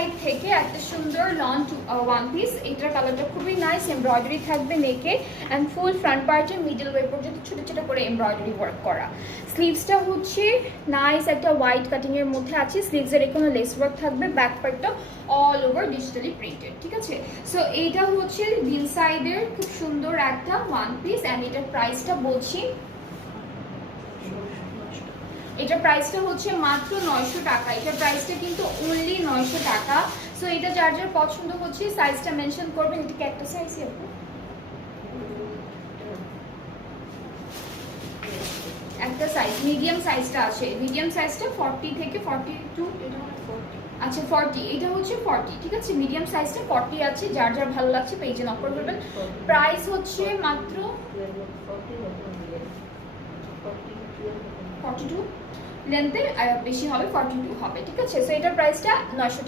Side থেকে একটা সুন্দর লং ওয়ান পিস, এটার কালারটা খুবই নাইস, এমব্রয়ডারি থাকবে নেকে অ্যান্ড ফুল ফ্রন্ট পার্টে মিডল ওয়ে পর্যন্ত ছোটো ছোটো করে এমব্রয়ডারি ওয়ার্ক করা। স্লিভসটা হচ্ছে নাইস একটা হোয়াইট কাটিংয়ের মধ্যে আছে, স্লিভসের এখানে লেস ওয়ার্ক থাকবে, ব্যাক পার্টটা অল ওভার ডিজিটালি প্রিন্টেড, ঠিক আছে। সো এইটা হচ্ছে বিল সাইডের খুব সুন্দর একটা ওয়ান পিস অ্যান্ড এটার প্রাইসটা বলছি, এটার প্রাইসটা হচ্ছে মাত্র 900 টাকা। এটার প্রাইসটা কিন্তু অনলি 900 টাকা। সো এটা যার যার পছন্দ হচ্ছে সাইজটা মেনশন করবেন। এটা কি একটা সাইজই আপু? একটা সাইজ মিডিয়াম সাইজটা আছে, মিডিয়াম সাইজটা 40 থেকে 42, আচ্ছা 40, এটা হচ্ছে 40, ঠিক আছে। মিডিয়াম সাইজটা 40 আছে, যার যার ভালো লাগছে পেজে নক করে ফেলবেন। প্রাইস হচ্ছে মাত্র 42, লেন্থে বেশি হবে 42 হবে, ঠিক আছে। সো এটার প্রাইসটা 900 টাকা।